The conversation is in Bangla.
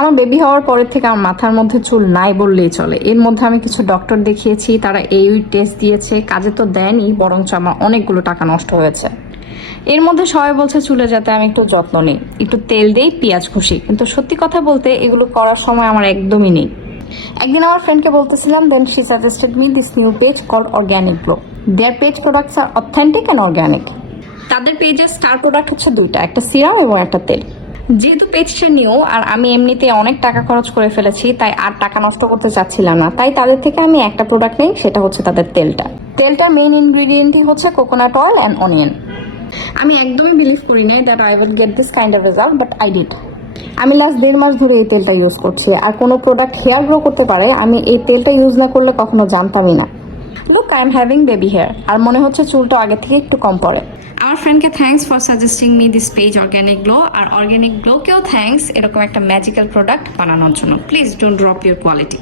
আমার বেবি হওয়ার পরের থেকে আমার মাথার মধ্যে চুল নাই বললেই চলে। এর মধ্যে আমি কিছু ডক্টর দেখিয়েছি, তারা এই টেস্ট দিয়েছে, কাজে তো দেয়নি, বরঞ্চ আমার অনেকগুলো টাকা নষ্ট হয়েছে। এর মধ্যে সবাই বলছে চুলে যাতে আমি একটু যত্ন নিই, একটু তেল দেই, পেঁয়াজ ঘষি, কিন্তু সত্যি কথা বলতে এগুলো করার সময় আমার একদমই নেই। একদিন আমার ফ্রেন্ডকে বলতেছিলাম, then she suggested me this new page called organic glow. Their page products are authentic and organic. তাদের পেজের স্টার প্রোডাক্ট হচ্ছে দুইটা, একটা সিরাম এবং একটা তেল। যেহেতু পেজটা নিউ আর আমি এমনিতে অনেক টাকা খরচ করে ফেলেছি, তাই আর টাকা নষ্ট করতে চাচ্ছিলাম না, তাই তাদের থেকে আমি একটা প্রোডাক্ট নেই, সেটা হচ্ছে তাদের তেলটা। তেলটার মেইন ইনগ্রিডিয়েন্টই হচ্ছে কোকোনাট অয়েল অ্যান্ড অনিয়ন। আমি একদমই বিলিভ করি নাই that I will get this kind of result, but I did. আমি লাস্ট 1.5 মাস ধরে এই তেলটা ইউজ করছি, আর কোনো প্রোডাক্ট হেয়ার গ্রো করতে পারে আমি এই তেলটা ইউজ না করলে কখনো জানতামই না। Look, I am having baby hair, আর মনে হচ্ছে চুলটা আগে থেকে একটু কম পড়ে। আমার ফ্রেন্ডকে thanks for suggesting me this page organic glow, আর অর্গ্যানিক গ্লোকেও থ্যাঙ্কস এরকম একটা ম্যাজিক্যাল প্রোডাক্ট বানানোর জন্য। Please don't drop your quality.